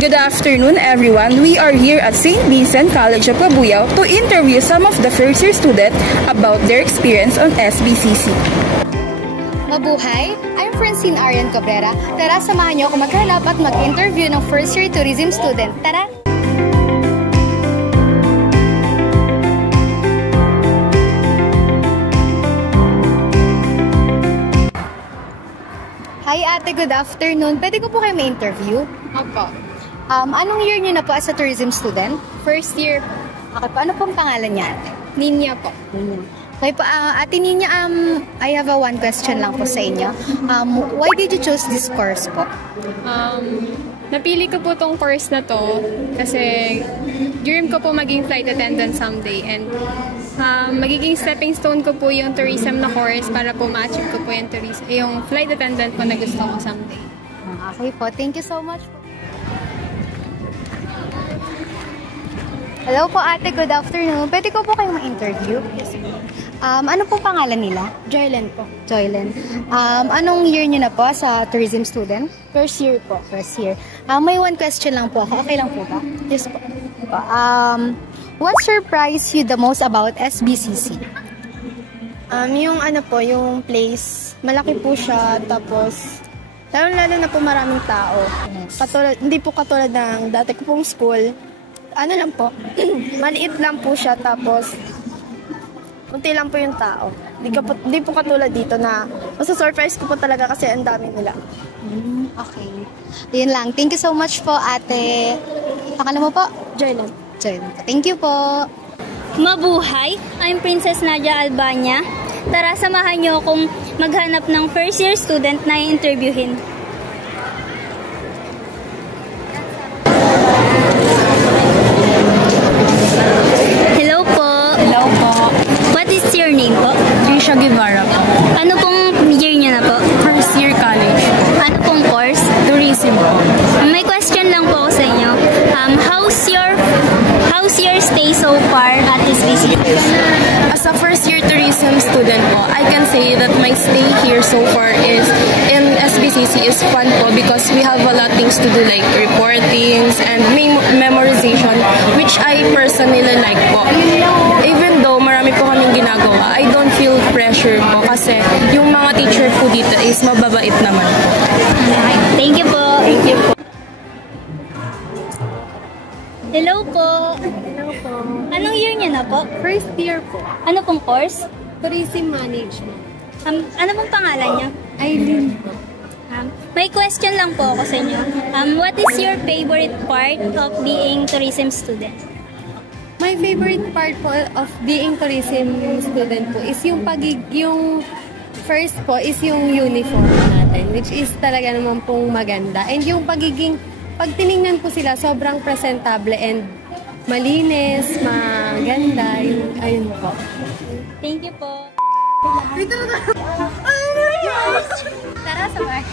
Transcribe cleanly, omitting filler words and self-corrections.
Good afternoon, everyone. We are here at St. Vincent College of Cabuyao to interview some of the first-year students about their experience on SBCC. Mabuhay! I'm Francine Arian Cabrera. Tara, samahan niyo ako maghanap at mag-interview ng first-year tourism student. Tara! Hi ate, good afternoon. Pwede ko po kayo ma-interview? Opo. Anong year niyo na po as a tourism student? First year, Okay po, ano pong pangalan niya ate? Ninya po. Okay po, ate Ninya, I have one question lang po sa inyo. Why did you choose this course po? Napili ko po tong course na to kasi dream ko po maging flight attendant someday and magiging stepping stone ko po yung tourism na course para po ma-achieve ko po yung flight attendant po na gusto ko someday. Okay po, thank you so much po. Hello po ate, good afternoon. Pwede ko po kayo ma-interview? Yes po. Ano pong pangalan nila? Joylen po. Joylen. Anong year nyo na po sa tourism student? First year po. First year. May one question lang po ako. Okay lang po ba? Yes po. What surprised you the most about SBCC? Yung ano po, yung place, malaki po siya, tapos lalo na po maraming tao. Yes. Hindi po katulad ng dati ko pong school. Ano lang po, maliit lang po siya, tapos unti lang po yung tao. Hindi po katulad dito na masa-surprise ko po talaga kasi ang dami nila. Okay. Yun lang. Thank you so much po, ate. Pangalan mo po? Joylen. Joylen. Thank you po. Mabuhay! I'm Princess Nadia Albania. Tara, samahan niyo akong maghanap ng first year student na i-interviewin. Hello po. Hello po. What is your name po? Trisha Guevara po. Ano pong year niyo na po? First year college. Ano pong course? Tourism po. May question lang po ako sa inyo. How's your stay so far at SBCC? As a first year tourism student po, I can say that my stay here so far is in SBCC is fun po because we have a lot things to do like reportings and memorization which I personally like po. Even though marami po kaming ginagawa, I don't feel pressure po kasi yung mga teacher po dito is mababait naman po. Thank you po. Thank you po. Hello po. Hello po. Anong year niyo na po? First year po, Ano pong course? tourism management. Ano pong pangalan niyo? Aileen po. May question lang po ako sa inyo. What is your favorite part of being tourism student? My favorite part po of being tourism student po is yung first po is yung uniform natin, which is talaga naman pong maganda. And yung pag tinignan po sila, sobrang presentable and malinis, maganda, ayun po. Thank you po. Tara, sabay.